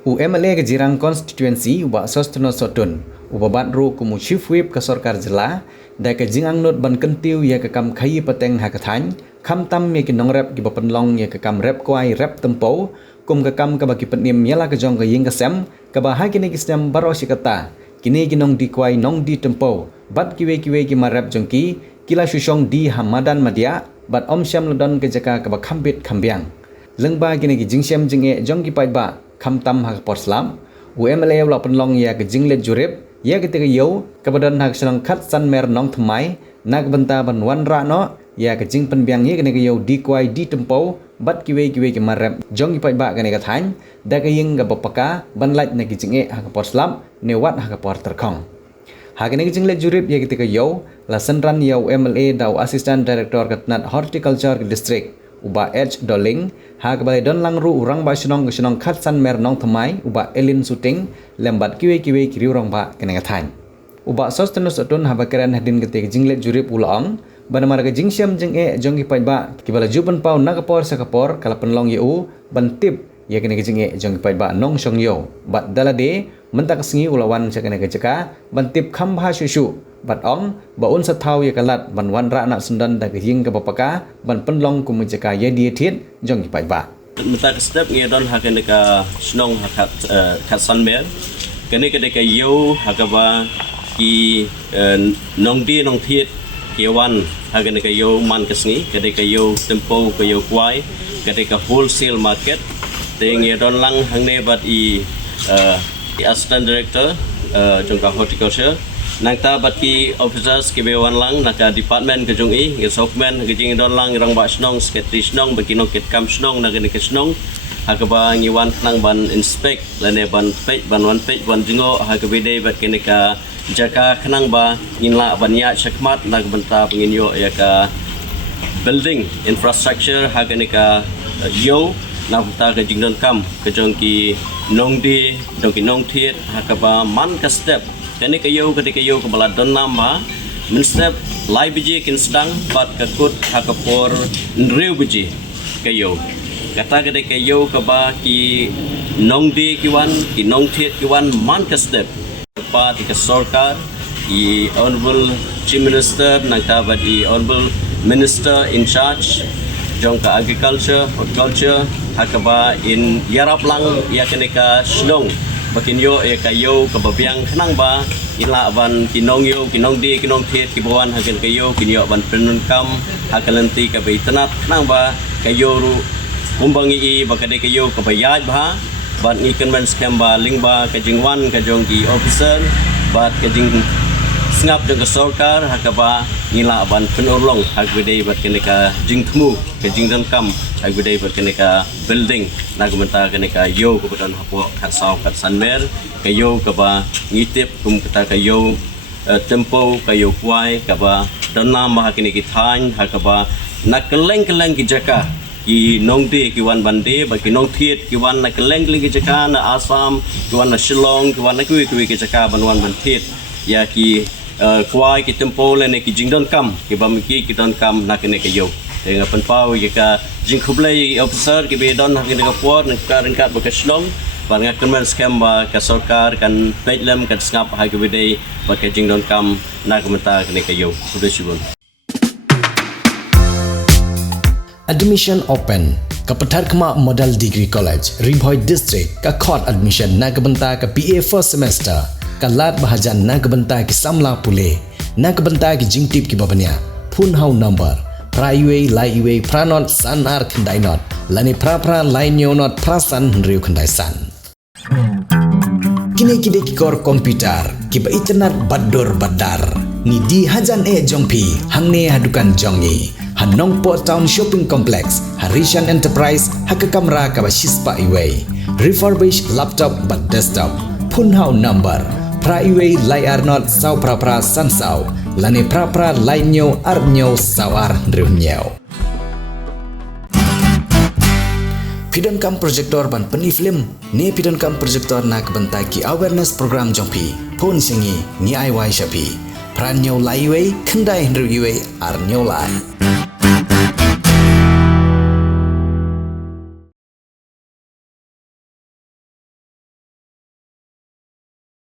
UMLA ke Jirang Constituency uba Sostono Sotun uba Batru kumu Chief Whip ke Sorkar Jela da ke Jingang Not ban kentiu ya ke kam khayi pateng hakathan kham tam ya ke nongrep ki bapenlong ya ke kam rep kwai rep tempo kum ke kam ke bagi petnim yala ke jong ke ying ke sem ke bahagi ni kisam baro sikata kini ginong di kwai nong di tempo bat kiwe ki marep jongki kila susong di hamadan madia bat om syam lodon ke jaka ke bakhambit khambiang lengba kini ki jingsyam jinge jong ki pai ba kham tam hak por slam UMLA la penlong ya ke jinglet jurip ya ketika yo kebadan hak senang khat san mer nong thmai nak benta ban wan ra no ya ke jing penbiang ye kene ke yo di kwai di tempo bat kiwe ki marep jong ki pai ba kene ka thain da ke ying ga bapaka ban lait na ki jinge hak por slam ne wat hak por terkhong hakene ke jinglet jurip ya ketika yo la senran yo UMLA dau assistant director katnat horticulture district uba H Doling hak balai don langru urang ba senong khat san mer nong thmai uba Elin Suting lembat kiwe kiri urang ba kene ka thain uba Sostono Sotun habakaran hadin ketik jinglet jurip ulang bana marga jingsyam jinge jongki pai ba kibala jupan pau nakapor sakapor kala penlong yu ban tip ya kene jinge jongki pai ba nong song yo bat dalade mentak sengi ulawan sakene jaka ban tip kham bha susu bat ong baun sathau ya kalat ban wan ra nak sundan da hing ke bapaka ban penlong ku menjaka ya dia thiet jong ki pai ba mentak step nge don hakene ka snong hakat khat san mer kene ke ka yo hakaba ki nong di nong thiet ki wan hakene ka yo man kasni kede ka yo tempo ka yo kwai kede ka wholesale market te nge don lang hangne bat i assistant director jong ka horticulture nangta bat ki officers ki bewan lang naka department ke jong i gesokmen ke jing don lang rang ba snong secretary snong bagi no ket kam snong na ke snong hakaba ngi wan nang ban inspect lane ban page ban wan page ban jingo hakabe dei bat kene ka jaka khnang ba inla ban ya shakmat nak benta penginyo ya ka building infrastructure hakane ka yo na benta ke jing don kam ke jong ki nong di dong ki nong thiet hakaba man ka step kene kayo ke balad don namba min step lai biji kin sedang bat kakut hakapor nriu biji kayo kata kede kayo ka ba ki nong di kiwan ki nong thiet kiwan man ka step pa ti ka sarkar I honorable chief minister nangta bat I honorable minister in charge jong ka agriculture horticulture hakaba in yarap lang ya kene ka shlong bakinyo e kayo kababiang khanang ba ila ban kinong yo kinong di kinong thiet kibawan hagen kayo kinyo ban penun kam hakalanti ka beitanat khanang ba kayo ru kumbangi I bakade kayo kabayaj ba ban ikan ban scam ba lingba kajingwan kajong ki officer bat kajing snap jong ka sarkar hakaba ngila ban penulong hagbedei bat kene ka jingthmu kajing dan kam hagbedei bat kene ka building nagmenta kene ka yo ko badan hapo khat saw khat sanmer kayo ka ba ngitip kum kata kayo tempo kayo kwai ka ba dana ma kene ki thain hakaba nakeleng ki jaka ki nongde ki wan bande ba ki nong thiet ki wan nakeleng ki jaka na Assam ki wan na Shillong ki wan na ki ki jaka ban wan ban thiet ya ki kwai ki tempo le ne ki jingdon kam ki bam ki don kam na kene ke yo dengan penpau ye ka jing khublai officer ki be don kene ka por ne ka ringkat ba ka Shillong ba nga kemen scam ba ka sarkar kan pejlem kan skap ha ki be dei ba ka jingdon kam na kamenta kene ke yo sudah Admission open Kapathar Khama Model Degree College Ribhoi District ka khot admission na kabenta ka BA first semester kalat bahajan na kabenta ki samla pule na kabenta ki jingtip ki babanya phun hau number praiwe laiwe pranot sanar khandai not lani pra line yo not prasan riu khandai san kini ki kor komputer ki ba internet bador badar ni di hajan jongpi hangne hadukan jongi Hanong Po Town Shopping Complex, Harishan Enterprise, Hakakamra Kabashispa Iway, refurbished laptop but desktop, Punhau number, Pra Iway Lai Arnot Sau Pra Sansau, Lani Pra Lai Nyo Arnyo Sawar Driunyao. Pidon kam projector ban peni film, ni pidon kam projector nak bentaki awareness program jompi, pon singi ni IY Shapi, Pranyo Lai Iway, Kendai Driu Iway Arnyo Lai.